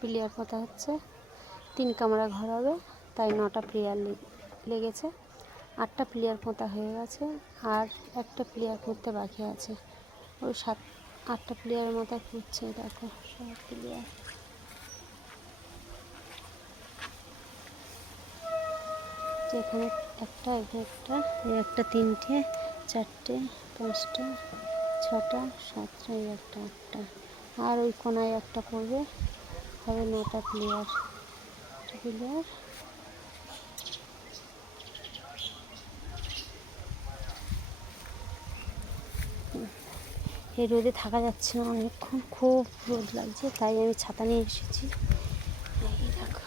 Player পোঁতা হচ্ছে। 3 কামরা ঘর হবে, তাই 9টা প্লেয়ার লেগেছে। 8টা প্লেয়ার পোঁতা হয়ে গেছে, আর একটা প্লেয়ার পুঁততে বাকি আছে। ওই 8টা প্লেয়ারের মতো পুঁতছে, দেখো সব প্লেয়ার। এখানে একটা, এখানে একটা 3টে 4টে 5টা 6টা 7টা, একটা 8টা, আর ওই কোনায় একটা পড়বে, হবে 9টা প্লেয়ার। এই রোদে থাকা যাচ্ছে না অনেকক্ষণ, খুব রোদ লাগছে, তাই আমি ছাতা নিয়ে এসেছি। এই দেখো।